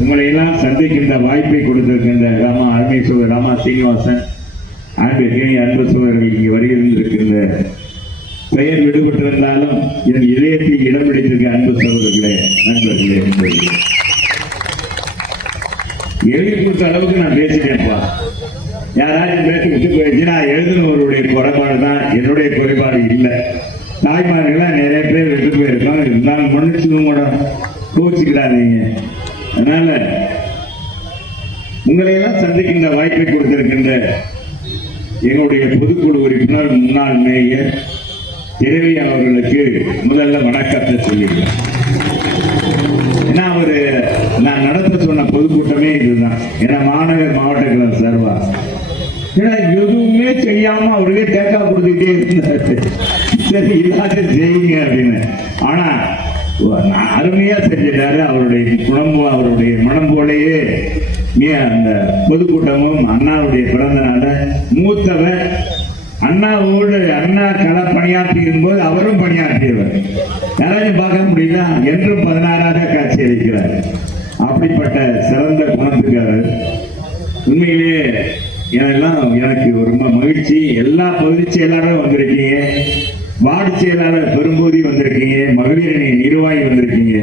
உங்களை எல்லாம் சந்திக்கின்ற வாய்ப்பை கொடுத்திருக்கின்ற ராமா அருமை சோதர் ராமா சீனிவாசன் அன்பு கேணி அன்பு சோதர்கள் இங்கே வருகிறது பெயர் விடுபட்டிருந்தாலும் என் இதயத்தில் இடம் பிடித்திருக்க அன்பு சோதர்களே நண்பர்களே எழுதி கொடுத்த அளவுக்கு நான் பேசிட்டேன்ப்பா. யாராச்சும் பேசி விட்டு போயிடுச்சுன்னா எழுதுனவருடைய குறைபாடு தான் என்னுடைய குறைபாடு இல்லை. தாய்மார்கள்லாம் நிறைய பேர் விட்டு போயிருக்கோம் இருந்தாலும் மன்னிச்சுக்கும் கூட கோச்சிக்கிடாதீங்க அதனால உங்களை எல்லாம் சந்திக்கின்ற வாய்ப்பை கொடுத்திருக்கின்ற எங்களுடைய பொதுக்குழு உறுப்பினர் முன்னாள் மேயர் திரவி அவர்களுக்கு முதல்ல வணக்கத்தை சொல்லிக்கிறேன் ஏன்னா அவரு நான் நடத்த சொன்ன பொதுக்கூட்டமே இதுதான். ஏன்னா மாநகர் மாவட்ட கழகம் சார்பா. ஏன்னா எதுவுமே செய்யாம அவருக்கே தேக்கா கொடுத்துட்டே இருந்தாரு. சரி இல்லாத செய்யுங்க அப்படின்னு. ஆனா அருமையா செஞ்சிட்டாரு. அவருடைய குணமும் அவருடைய மனம் போலேயே நீ அந்த பொதுக்கூட்டமும் அண்ணாவுடைய பிறந்த நாள மூத்தவர் அண்ணாவோடு அண்ணா கள பணியாற்றியும் போது அவரும் பணியாற்றியவர். யாராச்சும் பார்க்க முடியல என்றும் பதினாறாக காட்சி அளிக்கிறார். அப்படிப்பட்ட சிறந்த குணத்துக்காரர். உண்மையிலேயே எனக்கெல்லாம் எனக்கு ரொம்ப மகிழ்ச்சி. எல்லா பகுதி செயலாளரும் வந்திருக்கீங்க. வார்டு செயலாளர் பெரும்போதி வந்திருக்கீங்க மகளிர் அணி நிர்வாகி வந்திருக்கீங்க.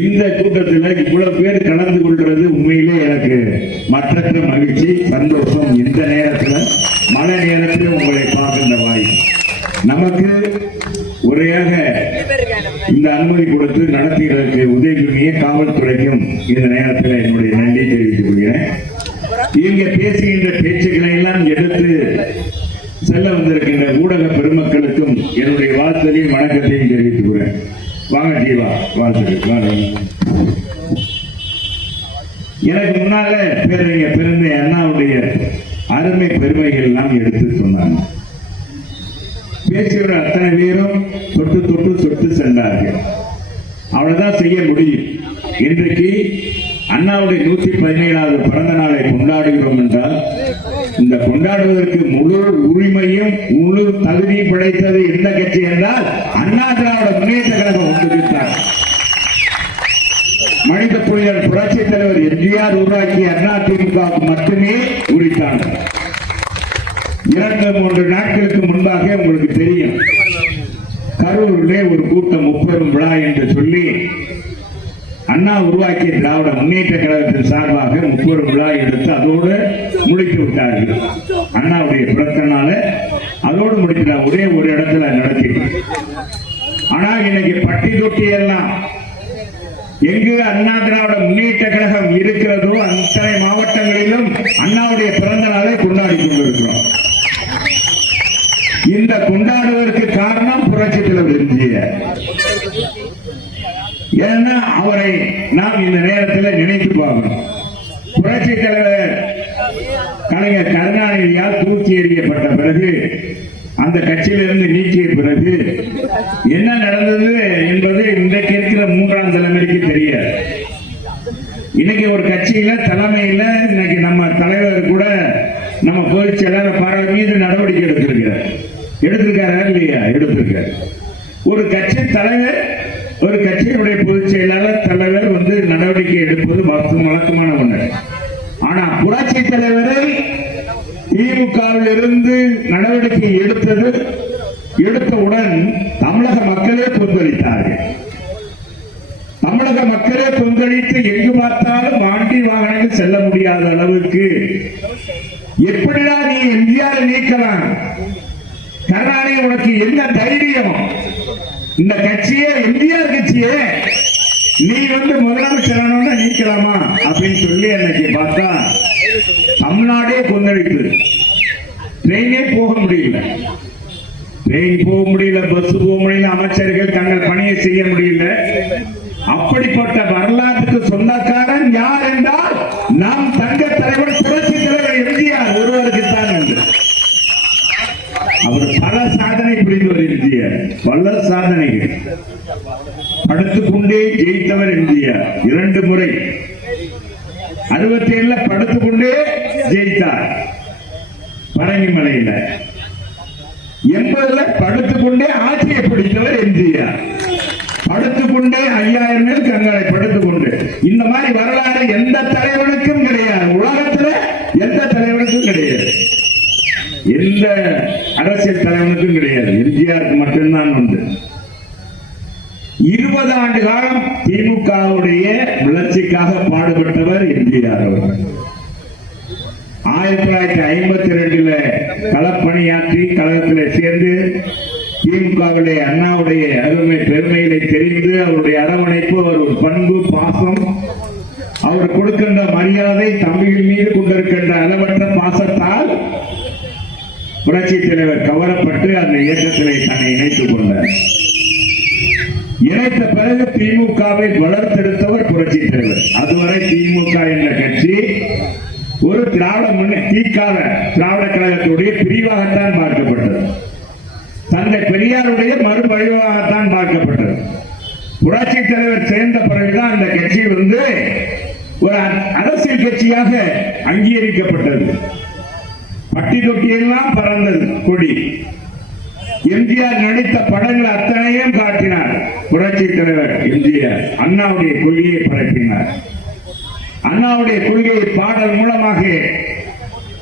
இந்த கூட்டத்தில் இவ்வளவு பேர் கலந்து கொள்றது உண்மையிலே எனக்கு மற்ற மகிழ்ச்சி சந்தோஷம். இந்த நேரத்தில் மழை நேரத்தில் உங்களை பார்க்கின்ற வாய்ப்பு நமக்கு உரையாக இந்த அனுமதி கொடுத்து நடத்துகிறதற்கு உதவியுமே காவல்துறைக்கும் இந்த நேரத்தில் என்னுடைய நன்றி தெரிவித்துக் கொள்கிறேன். இங்க பேசுகின்ற பேச்சுக்களை எல்லாம் எடுத்து செல்ல வந்திருக்கின்ற ஊடக பெருமக்களுக்கும் என்னுடைய வாழ்த்தையும் வணக்கத்தையும் தெரிவித்துக்கிறேன். வாங்க ஜீவா வாழ்த்துக்கள். எனக்கு முன்னால பேரறிஞர் பிறந்த அண்ணாவுடைய அருமை பெருமைகள் எல்லாம் எடுத்து சொன்னாங்க. பேசியவர் அத்தனை பேரும் தொட்டு தொட்டு தொட்டு சென்றார்கள். அவ்வளவுதான் செய்ய முடியும். இன்றைக்கு அண்ணாவுடைய நூத்தி பதினேழாவது பிறந்த நாளை கொண்டாடுகிறோம் என்றால் இந்த கொண்டாடுவதற்கு முழு உரிமையும் முழு தகுதியும் படைத்தது எந்த கட்சி என்றால் அண்ணா திராவிட முன்னேற்ற கழகம் ஒன்றுவித்தார் மனித புலிகள் புரட்சி தலைவர் எம்ஜிஆர் உருவாக்கிய அண்ணா திமுகவுக்கு மட்டுமே உரித்தாங்க. இரண்டு மூன்று நாட்களுக்கு முன்பாக உங்களுக்கு தெரியும். கரூரிலே ஒரு கூட்டம் முப்பெரும் விழா என்று சொல்லி அண்ணா உருவாக்கிய திராவிட முன்னேற்ற கழகத்தின் சார்பாக முப்பது விழா எடுத்து அதோடு முடித்து விட்டார்கள். அண்ணாவுடைய பிறத்தனால அதோடு முடிக்கிறார் ஒரே ஒரு இடத்துல நடத்தி ஆனா இன்னைக்கு பட்டி தொட்டி எல்லாம் எங்கு அண்ணா திராவிட முன்னேற்ற கழகம் இருக்கிறதோ அத்தனை மாவட்டங்களிலும் அண்ணாவுடைய பிறந்த நாளை கொண்டாடி கொண்டிருக்கிறோம். இந்த கொண்டாடுவதற்கு காரணம் புரட்சி தலைவர் எம்ஜிஆர். ஏன்னா அவரை நாம் இந்த நேரத்தில் நினைத்து பார்க்கணும். புரட்சி தலைவர் கலைஞர் கருணாநிதியால் தூக்கி எறியப்பட்ட பிறகு அந்த கட்சியிலிருந்து நீக்கிய பிறகு என்ன நடந்தது என்பது இன்றைக்கு இருக்கிற மூன்றாம் தலைமுறைக்கு தெரியாது. இன்னைக்கு ஒரு கட்சியில தலைமையில இன்னைக்கு நம்ம தலைவர் கூட நம்ம பொதுச் செயலாளர் பாடல் மீது நடவடிக்கை எடுத்திருக்கிறார். எடுத்திருக்காரா இல்லையா? எடுத்திருக்காரு. ஒரு கட்சி தலைவர் ஒரு கட்சியினுடைய பொதுச் செயலாளர் தலைவர் வந்து நடவடிக்கை எடுப்பது வழக்கமான ஒன்று. ஆனா புரட்சி தலைவரை திமுகவில் இருந்து நடவடிக்கை எடுத்தது எடுத்தவுடன் தமிழக மக்களே கொந்தளித்தார்கள். தமிழக மக்களே கொந்தளித்து எங்கு பார்த்தாலும் வாண்டி வாகனங்கள் செல்ல முடியாத அளவுக்கு எப்படிடா நீ எம்ஜிஆர் நீக்கலாம்? கருணாநிதி உனக்கு என்ன தைரியம்? இந்த கட்சியே எம்ஜிஆர் கட்சியே நீ வந்து முதலமைச்சர் நீக்கலாமா அப்படின்னு சொல்லி அன்னைக்கு பார்த்தா தமிழ்நாடே கொந்தளிப்பு. ட்ரெயினே போக முடியல. ட்ரெயின் போக முடியல பஸ் போக முடியல அமைச்சர்கள் தங்கள் பணியை செய்ய முடியல. அப்படிப்பட்ட வரலாற்றுக்கு சொந்தக்காரன் யார் என்றால் நம் தங்க தலைவர் புரட்சி தலைவர் எம்ஜிஆர் ஒருவருக்குத்தான் என்று அவர் பல சாதனை புரிந்தவர் எம்ஜிஆர் பல சாதனைகள் படுத்துக் கொண்டே ஜெயித்தவர் எம்ஜிஆர் இரண்டு முறை அறுபத்தி ஏழுல படுத்துக் கொண்டே ஜெயித்தார் பரங்கிமலையில எண்பதுல படுத்துக் கொண்டே ஆட்சியை பிடித்தவர் எம்ஜிஆர் படுத்துக்கொண்டே ஐயாயிரம் பேர் கங்கரை படுத்துக்கொண்டு இந்த மாதிரி வரலாறு எந்த தலைவனுக்கும் கிடையாது உலகத்துல எந்த தலைவனுக்கும் கிடையாது எந்த அரசியல் தலைவனுக்கும் கிடையாது எம்ஜிஆருக்கு மட்டும்தான் உண்டு இருபது ஆண்டு காலம் திமுகவுடைய வளர்ச்சிக்காக பாடுபட்டவர் எம்ஜிஆர் அவர்கள் ஆயிரத்தி தொள்ளாயிரத்தி ஐம்பத்தி ரெண்டுல களப்பணியாற்றி கழகத்தில் சேர்ந்து திமுகவிலே அண்ணாவுடைய அருமை பெருமைகளை தெரிந்து அவருடைய அரவணைப்பு அவர் ஒரு பண்பு பாசம். அவர் கொடுக்கின்ற மரியாதை தம்பிகள் மீது கொண்டிருக்கின்ற அளவற்ற பாசத்தால் புரட்சி தலைவர் கவரப்பட்டு அந்த இயக்கத்திலே தன்னை இணைத்துக் கொண்டார். இணைத்த பிறகு திமுகவை வளர்த்தெடுத்தவர் புரட்சி தலைவர். அதுவரை திமுக என்ற கட்சி ஒரு திராவிட முன்னே தீக்கால திராவிட கழகத்துடைய பிரிவாகத்தான் பார்க்கப்பட்டது. தந்தை பெரியாருடைய மறுபடிவாகத்தான் பார்க்கப்பட்டது. புரட்சி தலைவர் சேர்ந்த பிறகுதான் அந்த கட்சி வந்து ஒரு அரசியல் கட்சியாக அங்கீகரிக்கப்பட்டது. பட்டி தொட்டியெல்லாம் பறந்தது கொடி. எம்ஜிஆர் நடித்த படங்கள் அத்தனையும் காட்டினார் புரட்சி தலைவர் எம்ஜிஆர். அண்ணாவுடைய கொள்கையை பரப்பினார். அண்ணாவுடைய கொள்கையை பாடல் மூலமாக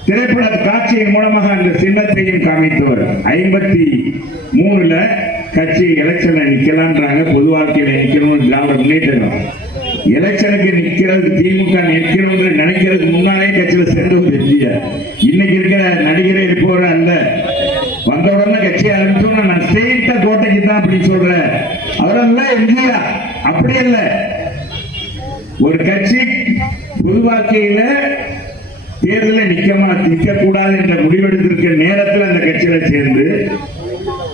திரைப்பட காட்சியின் மூலமாக அந்த சின்னத்தையும் காமித்தவர். ஐம்பத்தி மூணுல கட்சி எலெக்ஷன்ல நிக்கலான்றாங்க பொது வாழ்க்கையில நிக்கணும்னு திராவிட முன்னேற்றம் எலெக்ஷனுக்கு நிக்கிறது திமுக நிற்கணும்னு நினைக்கிறதுக்கு முன்னாலே கட்சியில சேர்ந்தவர் எம்ஜிஆர் இன்னைக்கு இருக்கிற நடிகரை போற அல்ல வந்த உடனே கட்சி ஆரம்பிச்சோம்னா நான் ஸ்ட்ரெயிட்டா கோட்டைக்கு தான் அப்படின்னு சொல்றேன். அவரெல்லாம் எம்ஜிஆர் அப்படி இல்ல. ஒரு கட்சி பொது வாழ்க்கையில தேர்தலில் நிக்கமா நிக்க கூடாது என்ற முடிவெடுத்திருக்க நேரத்தில் அந்த கட்சியில சேர்ந்து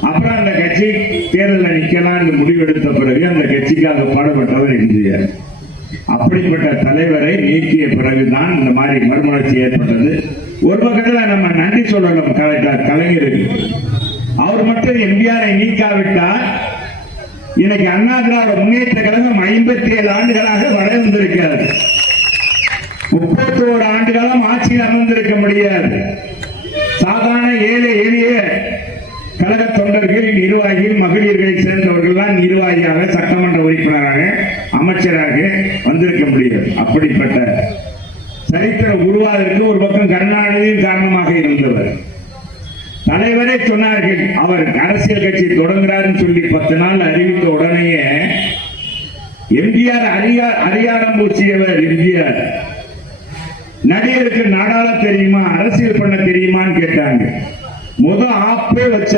அப்புறம் அந்த கட்சி தேர்தலில் நிக்கலாம் முடிவெடுத்த பிறகு அந்த கட்சிக்காக பாடுபட்டவர் எம்ஜிஆர். அப்படிப்பட்ட தலைவரை நீக்கிய பிறகுதான் இந்த மாதிரி மறுமலர்ச்சி ஏற்பட்டது. ஒரு பக்கத்துல நம்ம நன்றி சொல்லணும் கலைஞர் கலைஞருக்கு. அவர் மட்டும் எம்ஜிஆரை நீக்காவிட்டால் இன்னைக்கு அண்ணா திராவிட முன்னேற்ற கழகம் ஐம்பத்தி ஏழு ஆண்டுகளாக வளர்ந்திருக்கிறது முப்பத்தோரு ஆண்டு காலம் ஆட்சியில் அமர்ந்திருக்க முடியாது. சாதாரண ஏழை எளிய கழக தொண்டர்கள் நிர்வாகிகள் மகளிர்களை சேர்ந்தவர்கள் தான் நிர்வாகியாக சட்டமன்ற உறுப்பினராக அமைச்சராக வந்திருக்க முடியும். அப்படிப்பட்ட சரித்திர உருவாதற்கு ஒரு பக்கம் கருணாநிதியும் காரணமாக இருந்தவர். தலைவரே சொன்னார்கள் அவர் அரசியல் கட்சி தொடங்குறாருன்னு சொல்லி பத்து நாள் அறிவித்த உடனேயே எம்ஜிஆர் அதிகார அதிகாரம் பூசியவர் எம்ஜிஆர். நடிகருக்கு நாடாள தெரியுமா அரசியல் பண்ண தெரியுமான்னு கேட்டாங்க. முத ஆப்பே வச்ச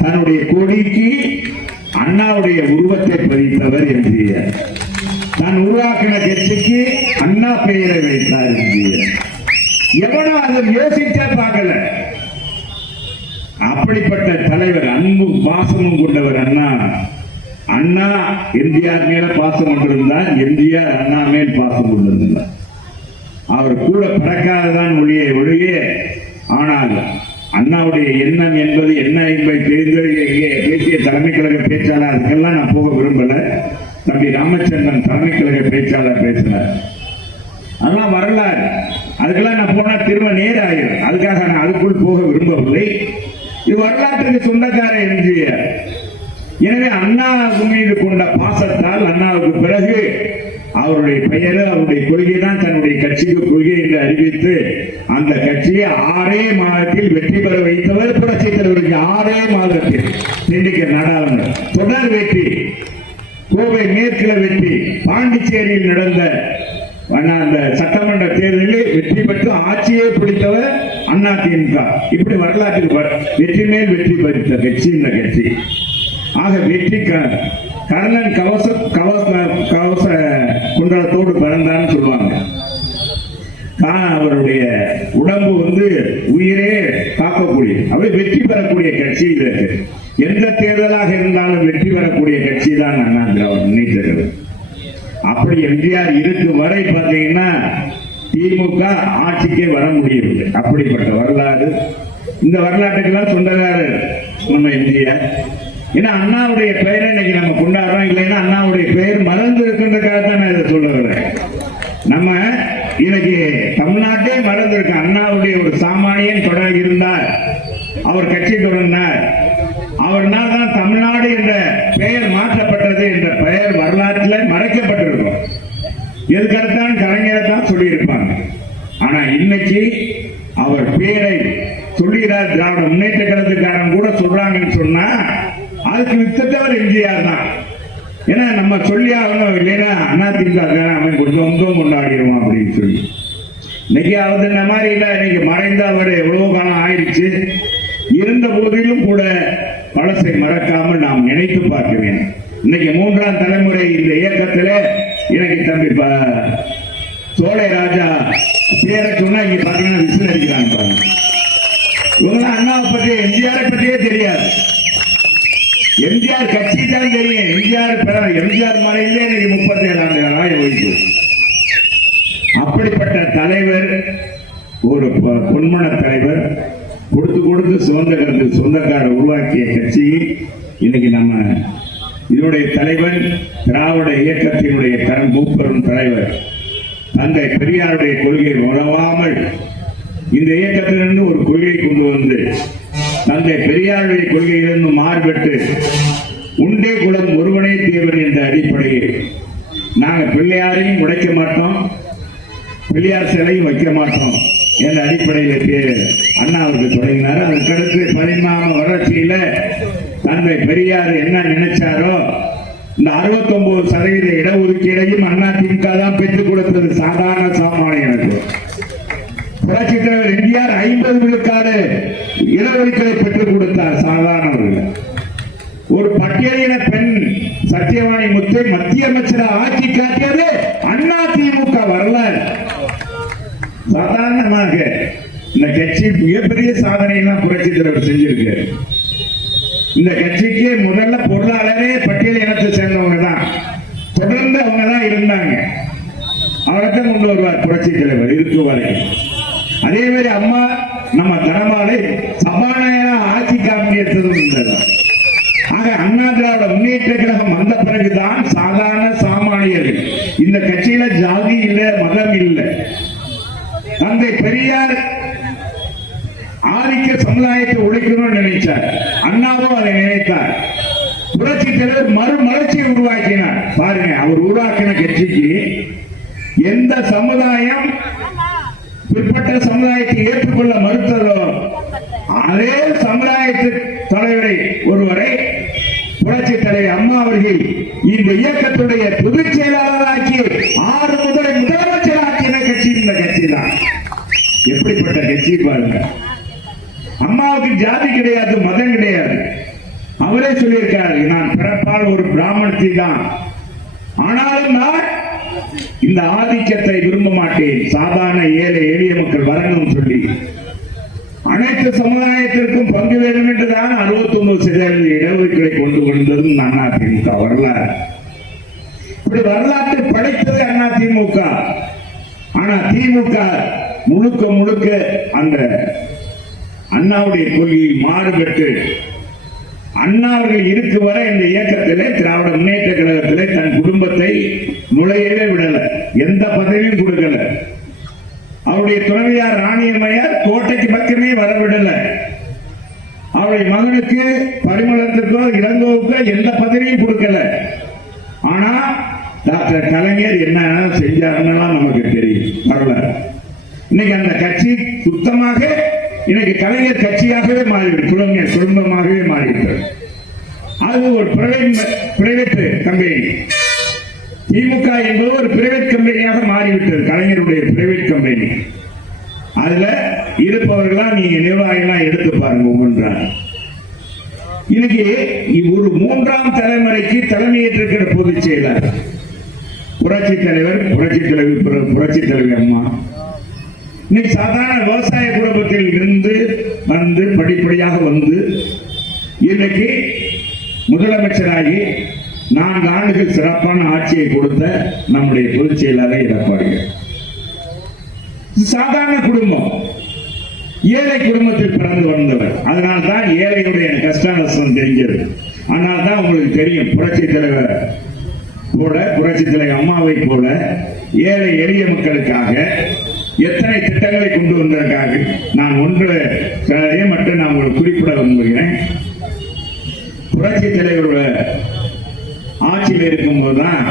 தன்னுடைய கொடிக்கு அண்ணாவுடைய உருவத்தை பதித்தவர் எம்ஜிஆர் தான் உருவாக்கின கட்சிக்கு அண்ணா பெயரை வைத்தார் எம்ஜிஆர் எவனும் அதை யோசிச்சே பார்க்கல. அப்படிப்பட்ட தலைவர் அன்பும் பாசமும் கொண்டவர் அண்ணா. அண்ணா எம்ஜிஆர் மேல பாசம் கொண்டிருந்தார் எம்ஜிஆர் அண்ணா மேல் பாசம் கொண்டிருந்தார். அவர் கூட பிறக்காததான் ஒழிய ஒழிய. ஆனால் அண்ணாவுடைய எண்ணம் என்பது என்ன என்பதை தெரிந்து இங்கே பேசிய தலைமை கழக பேச்சாளர் அதுக்கெல்லாம் நான் போக விரும்பல. தம்பி ராமச்சந்திரன் தலைமை கழக பேச்சாளர் பேசினார். அதெல்லாம் வரலாறு. அதுக்கெல்லாம் நான் போனா திரும்ப நேர ஆயிரும் அதுக்காக நான் அதுக்குள் போக விரும்பவில்லை. இது வரலாற்றுக்கு சொந்தக்கார எம்ஜிஆர். எனவே அண்ணாவுக்கு மீது கொண்ட பாசத்தால் அண்ணாவுக்கு பிறகு அவருடைய பெயரை அவருடைய கொள்கை தான் தன்னுடைய கட்சிக்கு கொள்கை என்று அறிவித்து அந்த கட்சியை ஆறே மாதத்தில் வெற்றி பெற வைத்தவர் புரட்சி தலைவருக்கு ஆறே மாதத்தில் திண்டுக்கல் நாடாளுமன்ற தொடர் வெற்றி கோவை மேற்குல வெற்றி பாண்டிச்சேரியில் நடந்த அந்த சட்டமன்ற தேர்தலில் வெற்றி பெற்று ஆட்சியை பிடித்தவர் அண்ணா திமுக. இப்படி வரலாற்றுக்கு வெற்றி மேல் வெற்றி பெற்ற கட்சி இந்த கட்சி. ஆக வெற்றி கர்ணன் கவச கவச கவச குண்டலத்தோடு பிறந்தான்னு சொல்லுவாங்க. தான் அவருடைய உடம்பு வந்து உயிரே காக்கக்கூடிய அவை வெற்றி பெறக்கூடிய கட்சி இது எந்த தேர்தலாக இருந்தாலும் வெற்றி பெறக்கூடிய கட்சி தான் அண்ணா திராவிட முன்னேற்ற அப்படி எம்ஜிஆர் இருக்கும் வரை பார்த்தீங்கன்னா திமுக ஆட்சிக்கே வர முடியவில்லை. அப்படிப்பட்ட வரலாறு. இந்த வரலாற்றுக்கெல்லாம் சொந்தக்காரர் நம்ம எம்ஜிஆர். ஏன்னா அண்ணாவுடைய பெயரை இன்னைக்கு நம்ம கொண்டாடுறோம். இல்லைன்னா அண்ணாவுடைய பெயர் மறந்து இருக்கின்றதுக்காக தான் நான் இதை சொல்ல வரேன் நம்ம இன்னைக்கு தமிழ்நாட்டே மறந்து இருக்கு அண்ணாவுடைய ஒரு சாமானியன் தொடர் இருந்தார். அவர் கட்சி தொடர்ந்தார். அவர்னால் தான் தமிழ்நாடு என்ற பெயர் மாற்றப்பட்டது என்ற பெயர் வரலாற்றில் மறைக்கப்பட்டிருக்கும். எதுக்கடுத்தான் கலைஞர் தான் சொல்லியிருப்பாங்க. ஆனா இன்னைக்கு அவர் பேரை சொல்லுகிறார். திராவிட முன்னேற்ற கழகத்துக்காரன் கூட சொல்றாங்கன்னு சொன்னா அதுக்கு வித்தத்தவர் எம்ஜிஆர் தான். ஏன்னா நம்ம சொல்லி ஆகணும் இல்லைன்னா அதிமுக அவன் சொந்தம் கொண்டாடிடுவோம் அப்படின்னு சொல்லி. இன்னைக்கு அவர் இந்த மாதிரி இல்லை இன்னைக்கு மறைந்த அவர் எவ்வளவு காலம் ஆயிடுச்சு. இருந்த போதிலும் கூட பழசை மறக்காமல் நாம் நினைத்து பார்க்க வேண்டும் இன்னைக்கு மூன்றாம் தலைமுறை இந்த இயக்கத்துல எனக்கு தம்பி சோலை ராஜா பேரை சொன்னா இங்க பாத்தீங்கன்னா விசில் அடிக்கிறாங்க பாருங்க. இவங்களாம் அண்ணாவை பற்றி எம்ஜிஆரை பற்றியே தெரியாது. எம்ஜிஆர் கட்சி தான் தெரியும். எம்ஜிஆர் பிற- எம்ஜிஆர் மலையிலே இன்னைக்கு முப்பத்தி ஏழாம் ஆண்டு அப்படிப்பட்ட தலைவர் ஒரு பொன்மன தலைவர் கொடுத்து கொடுத்து சுதந்திரத்து சொந்தக்காரர் உருவாக்கிய கட்சி இன்னைக்கு நம்ம இதனுடைய தலைவர் திராவிட இயக்கத்தினுடைய கரம் மூப்பெரும் தலைவர். தந்தை பெரியாருடைய கொள்கையை உறவாமல் இந்த இயக்கத்திலிருந்து ஒரு கொள்கையை கொண்டு வந்து தந்தை பெரியாருடைய கொள்கையிலிருந்து மாறுபட்டு உண்டே குலம் ஒருவனே தேவன் என்ற அடிப்படையில் நாங்கள் பிள்ளையாரையும் உடைக்க மாட்டோம் பிள்ளையார் சிலையும் வைக்க மாட்டோம் என்ற அடிப்படையில் பேர் அண்ணா அவர்கள் தொடங்கினார். அதற்கடுத்து பரிணாம வளர்ச்சியில தந்தை பெரியார் என்ன நினைச்சாரோ இந்த 69% சதவீத இடஒதுக்கீடையும் அண்ணா திமுக தான் பெற்றுக் கொடுத்தது. சாதாரண சாமானியனுக்கு புரட்சித் தலைவர் எம்ஜிஆர் ஐம்பது விழுக்காடு இளவரசரை பெற்றுக் கொடுத்தார். சாதாரணவர்கள் ஒரு பட்டியலின பெண் சத்தியவாணி முத்தை மத்திய அமைச்சராக ஆட்சி காட்டியது அண்ணா திமுக வரலாறு. சாதாரணமாக இந்த கட்சி மிகப்பெரிய சாதனை எல்லாம் புரட்சி தலைவர் செஞ்சிருக்கு இந்த கட்சிக்கு முதல்ல பொருளாளரே பட்டியல் இனத்தை சேர்ந்தவங்க தான். தொடர்ந்து அவங்க தான் இருந்தாங்க. அவரைத்தான் கொண்டு வருவார் புரட்சி தலைவர் இருக்கு வரை. அதே மாதிரி அம்மா நம்ம தனபாலை சபாநாயகரா ஆட்சி காமியத்ததும் இருந்தது ஆக அண்ணா திராவிட முன்னேற்ற கழகம் வந்த பிறகுதான் சாதாரண சாமானியர்கள். இந்த கட்சியில ஜாதி இல்ல மதம் இல்லை. தந்தை பெரியார் ஆதிக்க சமுதாயத்தை ஒழிக்கணும்னு நினைச்சார். அண்ணாவும் அதை நினைத்தார். புரட்சி தலைவர் மறுமலர்ச்சியை உருவாக்கினார். பாருங்க அவர் உருவாக்கின கட்சிக்கு எந்த சமுதாயம் பிற்பட்ட சமுதாயத்தை ஏற்றுக்கொள்ள மறுத்ததோ அதே சமுதாயத்து தலைவரை ஒருவரை புரட்சி தலைவர் அம்மா அவர்கள் இந்த இயக்கத்துடைய பொதுச் செயலாளராக்கி ஆறு முதல் முதலமைச்சராக்கின கட்சி இந்த கட்சி தான். எப்படிப்பட்ட கட்சி பாருங்க. அம்மாவுக்கு ஜாதி கிடையாது மதம் கிடையாது. அவரே சொல்லியிருக்காரு நான் பிறப்பால் ஒரு பிராமணத்தை தான் ஆனாலும் நான் இந்த ஆதிக்கத்தை விரும்ப மாட்டேன். சாதாரண ஏழை எளிய மக்கள் வரணும் சொல்லி. அனைத்து சமுதாயத்திற்கும் பங்கு வேண்டும் என்றுதான் அறுபத்தி ஒன்பது சதவீத இடஒதுக்கீடை கொண்டு வந்ததும் அண்ணா திமுக வரலாறு. இப்படி வரலாற்றை படைத்தது அண்ணா திமுக ஆனா திமுக முழுக்க முழுக்க அந்த அண்ணாவுடைய கொள்கையை மாறுபட்டு அண்ணா அவர்கள் இருக்கு வர இந்த இயக்கத்திலே திராவிட முன்னேற்ற கழகத்திலே தன் குடும்பத்தை நுழையவே விடல. எந்த பதவியும் கொடுக்கல. அவருடைய துறவியார் ராணியம்மையார் கோட்டைக்கு பக்கமே வர விடல அவருடைய மகனுக்கு பரிமளத்திற்கோ இளங்கோவுக்கோ எந்த பதவியும் கொடுக்கல. ஆனா டாக்டர் கலைஞர் என்ன செஞ்சாருன்னா நமக்கு தெரியும். வரலாறு இன்னைக்கு அந்த கட்சி சுத்தமாக இன்னைக்கு கலைஞர் கட்சியாகவே மாறிவிடும் குடும்ப குடும்பமாகவே மாறிவிட்டது. அது ஒரு பிரைவேட் கம்பெனி திமுக என்பது ஒரு பிரைவேட் கம்பெனியாக மாறிவிட்டது. கலைஞருடைய பிரைவேட் கம்பெனி அதுல இருப்பவர்களா நீங்க நிர்வாகிகளா எடுத்து பாருங்க ஒவ்வொன்றா இன்னைக்கு ஒரு மூன்றாம் தலைமுறைக்கு தலைமையேற்றிருக்கிற பொதுச் செயலர். புரட்சி தலைவர் புரட்சி தலைவி புரட்சி தலைவர் அம்மா. இன்னைக்கு சாதாரண விவசாய குடும்பத்தில் இருந்து வந்து படிப்படியாக வந்து இன்னைக்கு முதலமைச்சராகி நான்கு ஆண்டுகள் சிறப்பான ஆட்சியை கொடுத்த நம்முடைய பொதுச் செயலாளர் எடப்பாடிகள் சாதாரண குடும்பம். ஏழை குடும்பத்தில் பிறந்து வந்தவர் அதனால தான் ஏழையுடைய கஷ்ட நஷ்டம் தெரிஞ்சது. அதனால தான் உங்களுக்கு தெரியும் புரட்சி தலைவர் போல புரட்சி தலைவர் அம்மாவை போல ஏழை எளிய மக்களுக்காக எத்தனை திட்டங்களை கொண்டு வந்ததற்காக நான் ஒன்று மட்டும் நான் உங்களுக்கு குறிப்பிட விரும்புகிறேன். புரட்சி தலைவரோட ஆட்சியில் இருக்கும்போது தான்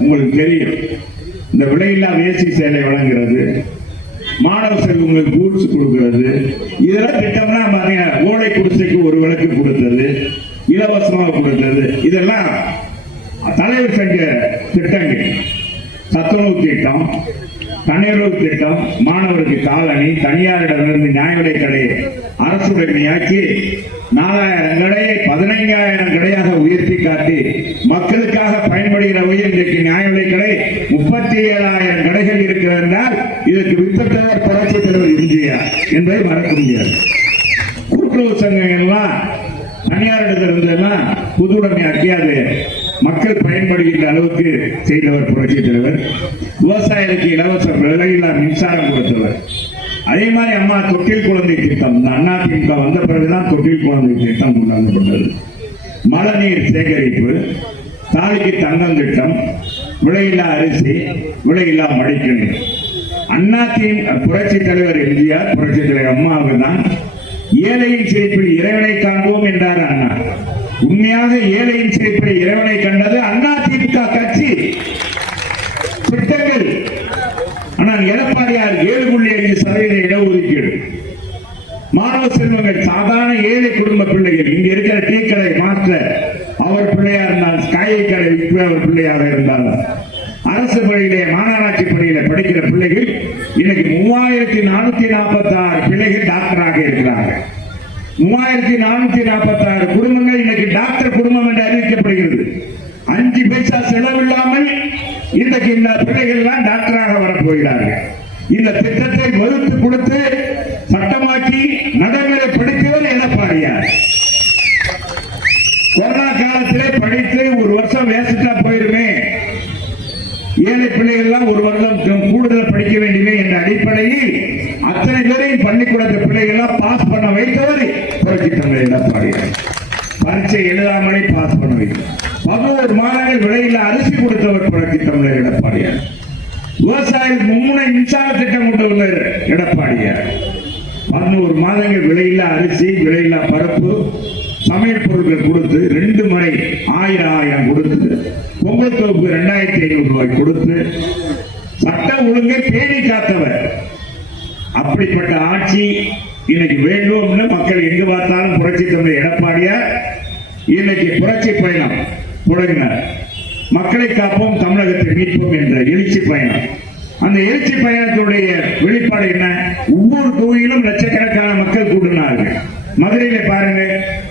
உங்களுக்கு தெரியும். இந்த விலையில்லா வேசி சேலை வழங்குறது மாணவ செல்வங்களுக்கு கூட்ஸ் கொடுக்கறது இதெல்லாம் திட்டம்னா பாத்தீங்கன்னா ஓலை குடிசைக்கு ஒரு விளக்கு கொடுத்தது இலவசமாக கொடுத்தது இதெல்லாம் தலைவர் செஞ்ச திட்டங்கள். சத்துணவு திட்டம் தனியுறவு திட்டம் மாணவருக்கு காலணி தனியாரிடமிருந்து நியாய விலை கடையை அரசுடைமையாக்கி நாலாயிரம் கடையை பதினைஞ்சாயிரம் கடையாக உயர்த்தி காட்டி மக்களுக்காக பயன்படுகிற வகையில் இன்றைக்கு நியாய விலை கடை முப்பத்தி ஏழாயிரம் கடைகள் இருக்கிறது என்றால் இதற்கு வித்தத்தவர் புரட்சி தலைவர் எம்ஜிஆர் என்பதை மறக்க முடியாது. கூட்டுறவு சங்கங்கள்லாம் தனியார் இடத்துல புதுவுடைமையாக்கி அது மக்கள் பயன்படுகின்ற அளவுக்கு செய்தவர் புரட்சி தலைவர். விவசாயிகளுக்கு இலவச விலையில்லா மின்சாரம் கொடுத்தவர். அதே மாதிரி அம்மா தொட்டில் குழந்தை திட்டம். இந்த அண்ணா திமுக வந்த பிறகுதான் தொட்டில் குழந்தை திட்டம் கொண்டாடப்பட்டது மழைநீர் சேகரிப்பு தாலிக்கு தங்கம் திட்டம் விலையில்லா அரிசி விலையில்லா மடிக்கணி. அண்ணா திமுக புரட்சி தலைவர் எம்ஜிஆர் புரட்சி தலைவர் அம்மாவுக்கு தான் ஏழையின் சிரிப்பில் இறைவனை காண்போம் என்றார் அண்ணா. உண்மையாக ஏழையின் சிரிப்பில் இறைவனை கண்டது அண்ணா திமுக கட்சி. திட்டங்கள். ஆனால் எடப்பாடியார் ஏழு புள்ளி ஐந்து சதவீத இடஒதுக்கீடு. மாணவ செல்வங்கள் சாதாரண ஏழை குடும்ப பிள்ளைகள். இங்க இருக்கிற டீ கடை மாற்ற அவர் பிள்ளையா இருந்தால் காயை கடை அவர் பிள்ளையாக இருந்தால். அரசு பள்ளியிலே மாநகராட்சி பள்ளியில படிக்கிற பிள்ளைகள் இன்னைக்கு மூவாயிரத்தி நானூத்தி நாற்பத்தி ஆறு பிள்ளைகள் டாக்டராக இருக்கிறாங்க மூவாயிரத்தி நானூத்தி நாற்பத்தி ஆறு குடும்பங்கள் இன்னைக்கு டாக்டர் குடும்பம் என்று அறிவிக்கப்படுகிறது. அஞ்சு பைசா செலவில்லாமல் இன்றைக்கு இந்த பிள்ளைகள் எல்லாம் டாக்டராக வரப்போகிறார்கள். இந்த திட்டத்தை வகுத்து கொடுத்து சட்டமாக்கி நடைமுறைப்படுத்தியவர் எடப்பாடியார். கொரோனா காலத்திலே படித்து ஒரு வருஷம் வேஸ்டா போயிருமே. ஏழை பிள்ளைகள் எல்லாம் ஒரு வருடம் கூடுதல் படிக்க வேண்டுமே என்ற அடிப்படையில் அத்தனை பேரையும் பள்ளிக்கூடத்து பிள்ளைகள்லாம் பாஸ் பண்ண வைத்தவரை புரட்சி தமிழர் எடப்பாடியார் பரீட்சை எழுதாமலே பாஸ் பண்ண வைத்தார் பதினோரு மாதங்கள் விலையில் அரிசி கொடுத்தவர் புரட்சி தமிழர் எடப்பாடியார் விவசாயிகள் மும்முனை மின்சார திட்டம் கொண்டு எடப்பாடியார் பதினோரு மாதங்கள் விலையில்லா அரிசி விலையில்லா பருப்பு சமையல் பொருட்கள் கொடுத்து ரெண்டு முறை ஆயிரம் ஆயிரம் கொடுத்து பொங்கல் தொகுப்பு ரெண்டாயிரத்தி ஐநூறு ரூபாய் கொடுத்து சட்ட ஒழுங்கை பேணி காத்தவர். அப்படிப்பட்ட ஆட்சி இன்னைக்கு வேண்டும்னு மக்கள் எங்கு பார்த்தாலும் புரட்சி தமிழ் எடப்பாடியார் இன்னைக்கு புரட்சி பயணம் தொடங்கினார். மக்களை காப்போம் தமிழகத்தை மீட்போம் என்ற எழுச்சி பயணம். அந்த எழுச்சி பயணத்துடைய வெளிப்பாடு என்ன? ஒவ்வொரு தொகுதியிலும் லட்சக்கணக்கான மக்கள் கூட்டினார்கள் மதுரையில பாருங்க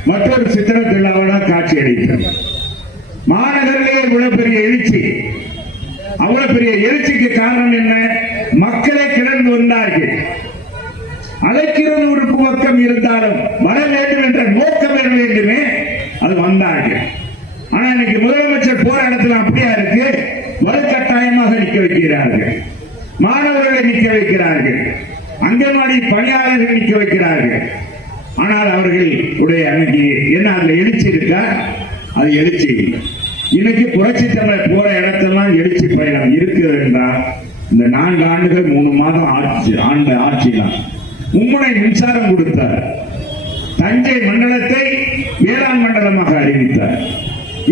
மற்றொரு சித்திர திருவிழாவோட காட்சி அளித்தது மாநகரிலே இவ்வளவு பெரிய எழுச்சி அவ்வளவு பெரிய எழுச்சிக்கு காரணம் என்ன? மக்களை கிளர்ந்து வந்தார்கள். அழைக்கிறது ஒரு பக்கம் இருந்தாலும் வர வேண்டும் என்ற நோக்கம் என்ன வேண்டுமே அது வந்தார்கள். ஆனா இன்னைக்கு முதலமைச்சர் போற இடத்துல அப்படியா இருக்கு? வலுக்கட்டாயமாக நிக்க வைக்கிறார்கள். மாணவர்களை நிக்க வைக்கிறார்கள். அங்கன்வாடி பணியாளர்கள் நிக்க வைக்கிறார்கள். ஆனால் அவர்கள் உடைய அன்னைக்கு என்ன அதுல எழுச்சி இருக்கா? அது எழுச்சி. இல்லை. இன்னைக்கு புரட்சி தமிழர் போற இடத்தெல்லாம் எழுச்சி பயணம் இருக்குது என்றால் இந்த நான்கு ஆண்டுகள் மூணு மாதம் ஆட்சி ஆண்டு ஆட்சி தான் உம்முனை மின்சாரம் கொடுத்தார். தஞ்சை மண்டலத்தை வேளாண் மண்டலமாக அறிவித்தார்.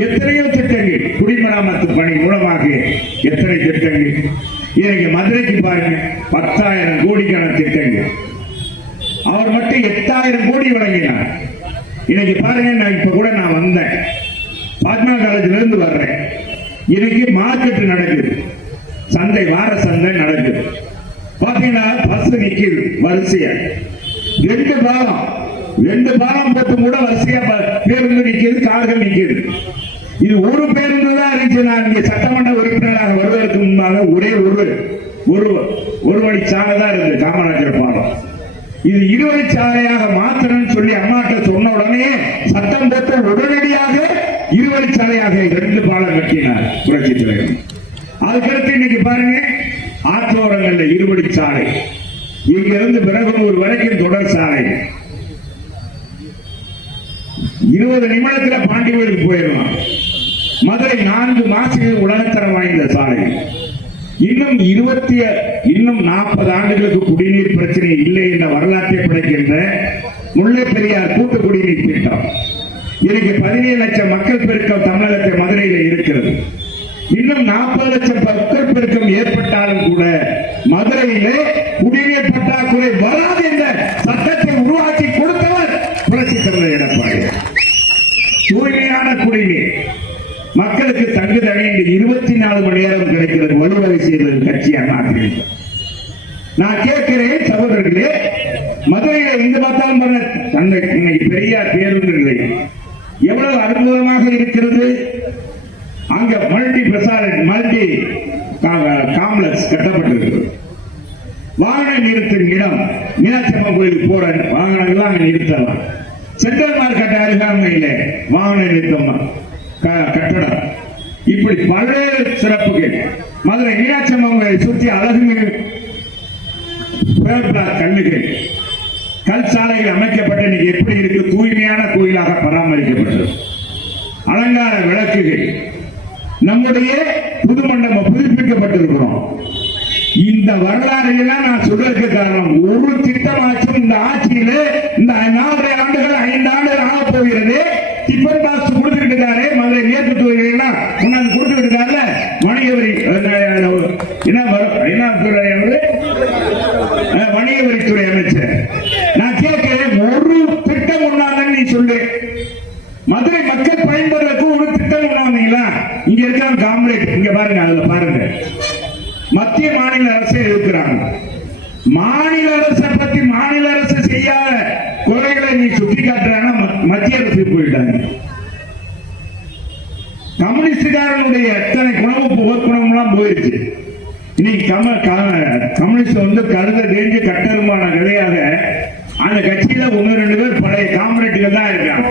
எத்தனையோ திட்டங்கள் குடிமராமத்து பணி மூலமாக எத்தனை திட்டங்கள்? இன்னைக்கு மதுரைக்கு பாருங்க பத்தாயிரம் கோடிக்கான திட்டங்கள். அவர் மட்டும் எட்டாயிரம் கோடி வழங்கினார். இன்னைக்கு பாருங்க நான் இப்ப கூட நான் வந்தேன். பாட்னா காலேஜ்ல இருந்து வர்றேன். இன்னைக்கு மார்க்கெட் நடக்குது. சந்தை வார சந்தை நடக்குது. பாத்தீங்கன்னா பஸ் நிக்குது வரிசையா. ரெண்டு பாலம். ரெண்டு பாலம் போட்டு கூட வரிசையா ப- பேருந்து நிக்குது கார்கள் நிக்குது. இது ஒரு பேருந்து தான் இருந்துச்சு. நான் இங்கே சட்டமன்ற உறுப்பினராக வருவதற்கு முன்பாக ஒரே ஒரு ஒரு ஒரு வழி சாலை தான் இருந்தது. காமராஜர் பாலம். இது இருவழி சாலையாக மாத்தணும்னு சொல்லி அம்மாட்ட சொன்ன உடனே சட்டம் போட்டு உடனடியாக இருவழி சாலையாக இரண்டு பாலம் கட்டினார் புரட்சி தலைவர். அதுக்கடுத்து இன்னைக்கு பாருங்க ஆற்றோரங்கள்ல இருபடி சாலை. இங்க இருந்து வரைக்கும் தொடர் சாலை. இருபது நிமிடத்துல பாண்டியூருக்கு போயிடலாம். மதுரை நான்கு மாசங்கள் உலகத்தரம் வாய்ந்த சாலை. இன்னும் இருபத்தி இன்னும் நாற்பது ஆண்டுகளுக்கு குடிநீர் பிரச்சனை இல்லை என்ற வரலாற்றை படைக்கின்ற முல்லை பெரியார் கூட்டு குடிநீர் திட்டம். இன்னைக்கு பதினேழு லட்சம் மக்கள் பெருக்கம் தமிழகத்தில் மதுரையில இருக்கிறது. இன்னும் நாற்பது லட்சம் மக்கள் பெருக்கம் ஏற்பட்டாலும் கூட மதுரையிலே குடிநீர் பற்றாக்குறை வராது என்ற சட்டத்தை உருவாக்கி கொடுத்தவர் புரட்சி தலைவர் எடப்பாடி. தூய்மையான குடிநீர். மக்களுக்கு தங்கு தடை இருபத்தி நாலு மணி நேரம் கிடைக்கிறது வலுவலை செய்தது கட்சியாக மாற்றினோம் நான் கேட்கிறேன் சகோதரர்களே மதுரையில எங்க பார்த்தாலும் பாருங்க, தந்தை இன்னைக்கு பெரியார் பேருந்து எவ்வளவு அற்புதமாக இருக்கிறது? அங்க மல்டி பெசாலிட்டி மல்டி காம்ப்ளெக்ஸ் கட்டப்பட்டிருக்கிறது. வாகன நிறுத்தும் இடம் மீனாட்சி கோயிலுக்கு போற வாகனங்கள்லாம் அங்க நிறுத்தலாம். சென்ட்ரல் மார்க்கெட் இல்லை வாகன நிறுத்தம் க- கட்டடம். இப்படி பல்வேறு சிறப்புகள். மதுரை மீனாட்சி அம்மன் கோயிலை சுற்றி அழகு புயல் கல்லுகள் கல் சாலைகள் அமைக்கப்பட்ட இன்னைக்கு எப்படி இருக்கு? தூய்மையான கோயிலாக பராமரிக்கப்பட்டது. அலங்கார விளக்குகள். நம்முடைய புது மண்டபம் புதுப்பிக்கப்பட்டிருக்கிறோம். இந்த வரலாறு எல்லாம் நான் சொல்றதுக்கு காரணம் ஒரு திட்டமாச்சும் இந்த ஆட்சியில இந்த நாலரை ஆண்டுகள் ஐந்து ஆண்டுகள் ஆக போகிறது டிஃபன் பாக்ஸ் கொடுத்துக்கிட்டு இருக்காரு மதுரை மேற்கு தொகுதிகள்லாம் முன்னாடி கொடுத்துக்கிட்டு இருக்காருல்ல வணிக வரி அஹ், என்ன வரும் என்ன துறை அவரு? அஹ், வணிக வரித்துறை அமைச்சர் நான் கேட்கிறேன் ஒரு திட்டம் ஒண்ணாதான் நீ சொல்லு மதுரை மக்கள் பயன்படுறதுக்கு ஒரு திட்டம் ஒண்ணாந்தீங்களா இங்க இருக்காங்க காம்ரேட் இங்க பாருங்க அதுல பாருங்க மத்திய மாநில அரசு இருக்கிறாங்க மாநில அரசை பத்தி மாநில அரசு செய்யாத குறைகளை நீ சுட்டி காட்டுறாங்கன்னா ம- மத்திய அரசு போயிட்டாங்க கம்யூனிஸ்டுக்காரனுடைய எத்தனை குணவு புகக்குணம் எல்லாம் போயிருச்சு இன்னைக்கு கம கம்யூனிஸ்ட் வந்து கருத தெரிஞ்சு கட்டருமான கிடையாது அந்த கட்சியில ஒன்னு ரெண்டு பேர் பழைய காமரேட்டுகள் தான் இருக்காங்க.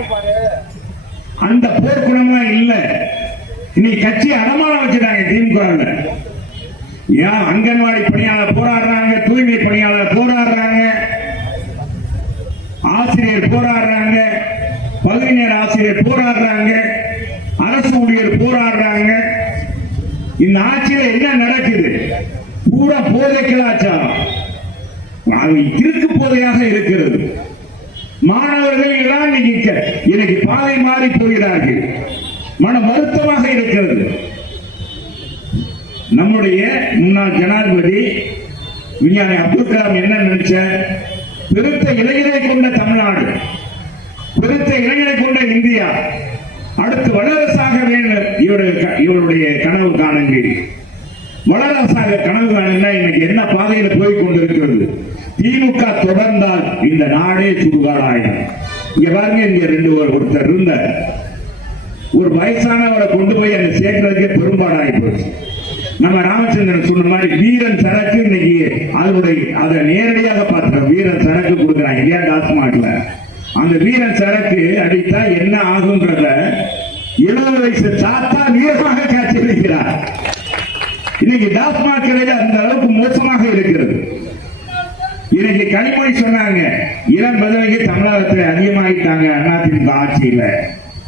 அந்த போர்க்குணம்லாம் இல்ல. இன்னைக்கு கட்சி அடமானம் வச்சுட்டாங்க திமுக ஏன் அங்கன்வாடி பணியாளர் போராடுறாங்க தூய்மை பணியாளர் போராடுறாங்க ஆசிரியர் போராடுறாங்க பகுதி நேர ஆசிரியர் போராடுறாங்க அரசு ஊழியர் போராடுறாங்க. இந்த ஆட்சியில என்ன நடக்குது? பூரா போதை கலாச்சாரம் அது இருக்கு போதையாக இருக்கிறது. மாணவர்கள் எல்லாம் இன்னைக்கு பாதை மாறி போகிறார்கள். மன வருத்தமாக இருக்கிறது. நம்முடைய முன்னாள் ஜனாதிபதி விஞ்ஞானி அப்துல் கலாம் என்ன நினைச்ச? பெருத்த இளைஞரை கொண்ட தமிழ்நாடு பெருத்த இளைஞரை கொண்ட இந்தியா அடுத்து வல்லரசாக வேண்டும் இவருடைய இவருடைய கனவு காணுங்கள் வளராசாக கனவு காணுங்கன்னா இன்னைக்கு என்ன பாதையில போய் கொண்டிருக்கிறது? திமுக தொடர்ந்தால் இந்த நாடே சுடுகாடாயிடும். இங்க பாருங்க இங்க ரெண்டு ஒரு- ஒருத்தர் இருந்த ஒரு வயசானவரை கொண்டு போய் அதை சேர்க்கறதுக்கே பெரும்பாடாகி போச்சு. நம்ம ராமச்சந்திரன் சொன்ன மாதிரி வீரன் சரக்கு இன்னைக்கு அதனுடைய அதை நேரடியாக பார்க்கிறோம் வீரன் சரக்கு கொடுக்குறாங்க. இல்லையா டாஸ்மாக்ல அந்த வீரன் சரக்கு அடித்தா என்ன ஆகுன்றத எழுபது வயசு தாத்தா வீரமாக காட்சியளிக்கிறார் இன்னைக்கு டாஸ்மாக் கடையில் அந்த அளவுக்கு மோசமாக இருக்கிறது. இன்னைக்கு கனிமொழி சொன்னாங்க இளம் பதவிக்கு தமிழகத்துல அதிகமாகிட்டாங்க அதிமுக ஆட்சியில.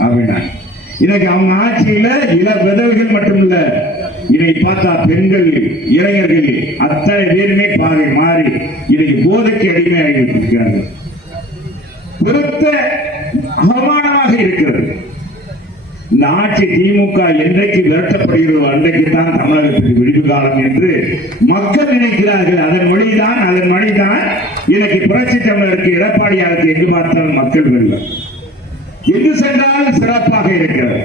அப்படின்னா இன்னைக்கு அவங்க ஆட்சியில இள விதவைகள் மட்டுமில்ல இதை பார்த்தா பெண்கள் இளைஞர்கள் அத்தனை பேருமே பாதை மாறி இன்னைக்கு போதைக்கு அடிமையாகி இருக்காங்க பெருத்த அவமானமாக இருக்கிறது. இந்த ஆட்சி திமுக என்றைக்கு விரட்டப்படுகிறதோ அன்றைக்கு தான் தமிழகத்துக்கு விடிவு காலம் என்று மக்கள் நினைக்கிறார்கள். அதன் மொழிதான் அதன் மொழிதான் இன்னைக்கு புரட்சி தமிழருக்கு எடப்பாடியாருக்கு எங்கு பார்த்தாலும் மக்கள் வெல்லம் எங்கு சென்றாலும் சிறப்பாக இருக்கிறது.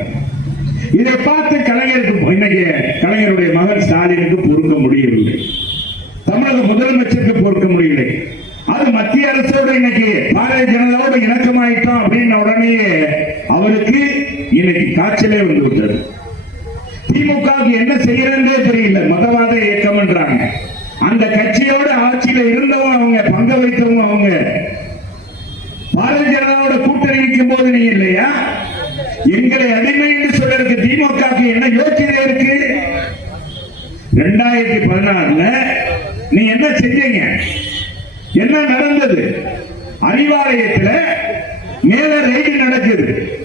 இதை பார்த்து கலைஞருக்கு இன்னைக்கு கலைஞருடைய மகன் ஸ்டாலினுக்கு பொறுக்க முடியவில்லை. தமிழக முதலமைச்சருக்கு பொறுக்க முடியலை அது மத்திய அரசோடு இன்னைக்கு பாரதிய ஜனதாவோடு இணக்கமாயிட்டோம் அப்படின்ன உடனே அவருக்கு இன்னைக்கு காய்ச்சலே வந்து விட்டது. திமுகவுக்கு என்ன செய்யறதே தெரியல. மதவாத இயக்கம் என்றாங்க அந்த கட்சியோட ஆட்சியில இருந்தவங்க அவங்க பங்க வைத்தவங்க அவங்க. பாரதிய ஜனதாவோட கூட்டணி நிற்கும் போது நீ இல்லையா? எங்களை அடிமை என்று சொல்றதுக்கு திமுகவுக்கு என்ன யோசனை இருக்கு? ரெண்டாயிரத்தி பதினாறுல நீ என்ன செஞ்சீங்க? என்ன நடந்தது? அறிவாலயத்துல மேல ரெய்டு நடக்குது.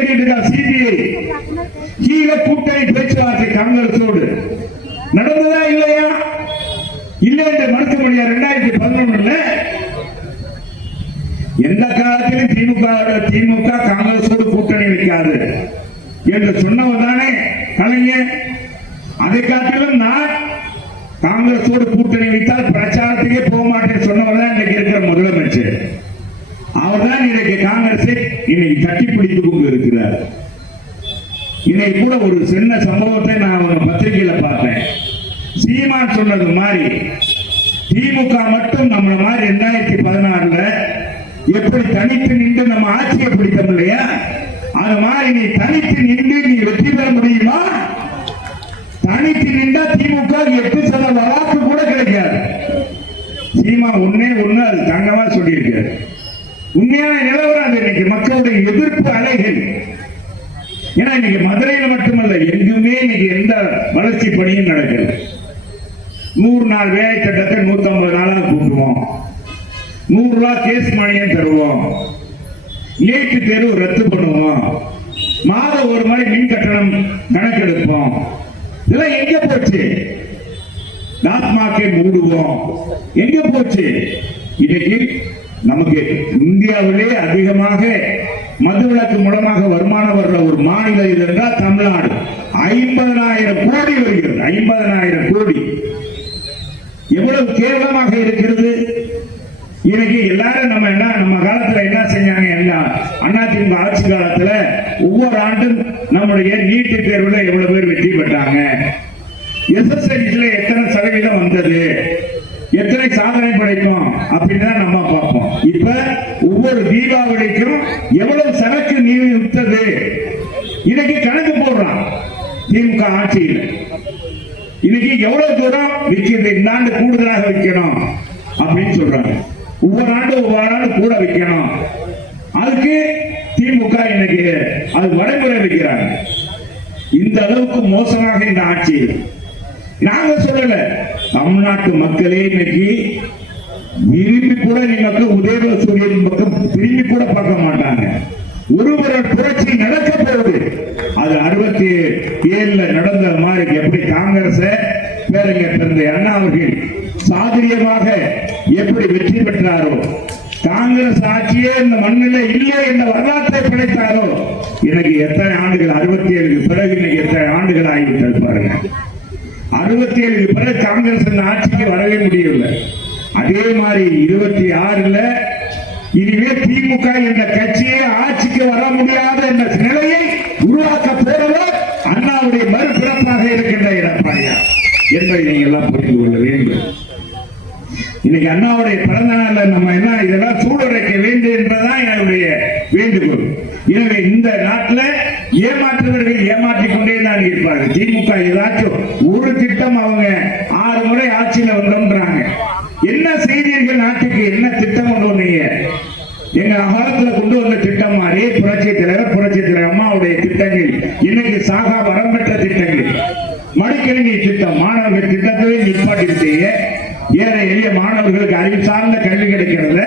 கேள்வி இருக்கா சிபிஐ. கீழே கூட்டணி பேச்சுவார்த்தை காங்கிரஸோடு நடந்ததா இல்லையா? இல்லை என்று மறுக்க முடியாது ரெண்டாயிரத்தி பதினொன்னுல எந்த காலத்திலும் திமுக திமுக காங்கிரஸோடு கூட்டணி வைக்காது என்று சொன்னவர் தானே கலைஞர் அதை காட்டிலும் நான் காங்கிரஸோடு கூட்டணி வைத்தால் பிரச்சாரத்துக்கே போக மாட்டேன்னு சொன்னவர் தான் இன்னைக்கு இருக்கிற முதலமைச்சர் அவர் தான் இன்னைக்கு காங்கிரஸை இன்னைக்கு தட்டி பிடித்துக் கொண்டு இருக்கிறார் இன்னைக்கு கூட ஒரு சின்ன சம்பவத்தை நான் ஒரு பத்திரிகையில பார்த்தேன். சீமான் சொன்னது மாதிரி திமுக மட்டும் நம்மள மாதிரி ரெண்டாயிரத்தி பதினாறுல எப்படி தனித்து நின்று நம்ம ஆட்சியை பிடித்தோம் இல்லையா? அது மாதிரி நீ தனித்து நின்று நீ வெற்றி பெற முடியுமா? தனித்து நின்றா திமுக எட்டு சதவீத வாக்கு கூட கிடைக்காது. சீமா ஒன்னே ஒண்ணு அது தங்கமா சொல்லியிருக்காரு. உண்மையான நிலவரம் இன்னைக்கு. மக்களுடைய எதிர்ப்பு அலைகள். ஏன்னா இன்னைக்கு மதுரையில மட்டுமல்ல எங்குமே இன்னைக்கு எந்த வளர்ச்சி பணியும் நடக்கல. நூறு நாள் வேலை திட்டத்தை நூத்தி ஐம்பது நாளாக கூட்டுவோம். நூறு ரூபா கேஸ் மானியம் தருவோம். நேற்று தேர்வு ரத்து பண்ணுவோம். மாதம் ஒரு மாதிரி மின் கட்டணம் கணக்கெடுப்போம். இதெல்லாம் எங்க போச்சு? டாஸ்மாகை மூடுவோம். எங்க போச்சு? இன்னைக்கு நமக்கு இந்தியாவிலே அதிகமாக மதுவிலக்கு மூலமாக வருமானம் வர்ற ஒரு மாநிலம் இது என்றால் தமிழ்நாடு. ஐம்பதனாயிரம் கோடி வருகிறது. ஐம்பதனாயிரம் கோடி. எவ்வளவு கேவலமாக இருக்கிறது? இன்னைக்கு எல்லாரும் நம்ம என்ன நம்ம காலத்துல என்ன செஞ்சாங்க என்ன? அதிமுக ஆட்சி காலத்துல ஒவ்வொரு ஆண்டும் நம்முடைய நீட்டு தேர்வுல எவ்வளவு பேர் வெற்றி பெற்றாங்க? எஸ்எஸ்எல்சில எத்தனை சதவீதம் வந்தது? எத்தனை சாதனை படைக்கும் அப்படின்னு தான் நம்ம இப்ப ஒவ்வொரு தீபாவளிக்கும் எவ்வளவு சரக்கு நீ வித்தது இன்னைக்கு கணக்கு போடுறான். திமுக ஆட்சியில். இன்னைக்கு எவ்வளவு தூரம் விற்கிறது? இந்த ஆண்டு கூடுதலாக விற்கணும் அப்படின்னு சொல்றாங்க. ஒவ்வொரு ஆண்டு ஒவ்வொரு ஆண்டு கூட விற்கணும். அதுக்கு திமுக இன்னைக்கு அது வரைமுறை வைக்கிறாங்க. இந்த அளவுக்கு மோசமாக இந்த ஆட்சி. நாங்க சொல்லல தமிழ்நாட்டு மக்களே இன்னைக்கு விரும்பி கூட நீங்க மக்கள் உதய சூரியன் பக்கம் திரும்பி கூட பார்க்க மாட்டாங்க. ஒருவரோட புரட்சி நடக்க போகுது. அது அறுபத்தி ஏழுல நடந்த மாதிரி எப்படி காங்கிரஸ் பேரங்க பிறந்த அண்ணா அவர்கள் சாதுரியமாக எப்படி வெற்றி பெற்றாரோ காங்கிரஸ் ஆட்சியே இந்த மண்ணில இல்லை என்ற வரலாற்றை படைத்தாரோ எனக்கு எத்தனை ஆண்டுகள் அறுபத்தி ஏழுக்கு பிறகு இன்னைக்கு எத்தனை ஆண்டுகள் ஆகிவிட்டது பாருங்க. அறுபத்தி ஏழுக்கு பிறகு காங்கிரஸ் இந்த ஆட்சிக்கு வரவே முடியவில்லை. அதே மாதிரி இருபத்தி ஆறுல இனிமே திமுக என்ற கட்சியே ஆட்சிக்கு வர முடியாத என்ற நிலையை உருவாக்க போறவர் அண்ணாவுடைய மறுபிறப்பாக இருக்கின்ற எடப்பாடியா என்பதை நீங்க எல்லாம் புரிந்து கொள்ள வேண்டும். இன்னைக்கு அண்ணாவுடைய பிறந்த நாள்ல நம்ம என்ன இதெல்லாம் சூடுரைக்க வேண்டும் என்பதுதான் என்னுடைய வேண்டுகோள். எனவே இந்த நாட்டில் ஏமாற்றுவர்கள் ஏமாற்றிக் கொண்டே தான் இருப்பார்கள். திமுக ஏதாச்சும் ஒரு திட்டம் அவங்க ஆறு முறை ஆட்சியில வந்தோம்ன்றாங்க. என்ன செய்தீர்கள் நாட்டுக்கு என்ன திட்டம் கொண்டு வந்தீங்க? எங்க காலத்துல கொண்டு வந்த திட்டம் மாதிரி புரட்சி தலைவர் புரட்சி தலைவர் அம்மாவுடைய திட்டங்கள். இன்னைக்கு சாகா வரம் பெற்ற திட்டங்கள். மடிக்கணினி திட்டம் மாணவர்கள் திட்டத்தை நிப்பாட்டி விட்டீங்க ஏழை எளிய மாணவர்களுக்கு அறிவு சார்ந்த கல்வி கிடைக்கிறது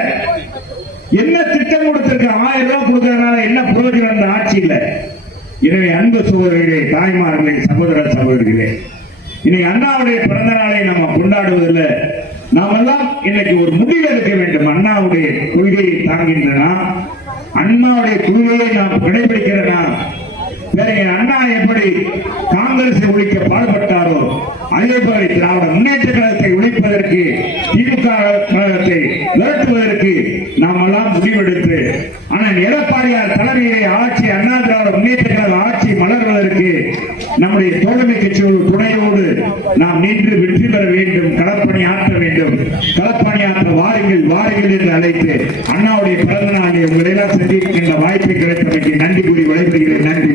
என்ன திட்டம் கொடுத்திருக்க? ஆயிரம் ரூபாய் கொடுக்கறதுனால என்ன பிரயோஜனம் அந்த ஆட்சியில் எனவே அன்பு சகோதரர்களே தாய்மார்களே சகோதர சகோதரிகளே இன்னைக்கு அண்ணாவுடைய பிறந்த நாளை நம்ம கொண்டாடுவதில்லை. நாம் எல்லாம் இன்னைக்கு ஒரு முடிவு எடுக்க வேண்டும். அண்ணாவுடைய கொள்கையை தாங்கின்றனா அண்ணாவுடைய கொள்கையை நாம் கடைபிடிக்கிறனா? வேற அண்ணா எப்படி காங்கிரஸை ஒழிக்க பாடுபட்டாரோ அதே போல திராவிட முன்னேற்ற கழகத்தை ஒழிப்பதற்கு திமுக கழகத்தை விரட்டுவதற்கு நாம் எல்லாம் முடிவெடுத்து ஆனால் எடப்பாடியார் தலைமையிலே ஆட்சி அண்ணா திராவிட முன்னேற்ற கழக ஆட்சி மலர்வதற்கு நம்முடைய தோழமை கட்சியோடு துணையோடு நாம் நின்று வெற்றி பெற வேண்டும். களப்பணி ஆற்ற வேண்டும் களப்பணி ஆற்ற வாருங்கள் வாருங்கள் என்று அழைத்து அண்ணாவுடைய வாய்ப்பை கிடைத்தமைக்கு நன்றி கூறி விடைபெறுகிறேன். நன்றி.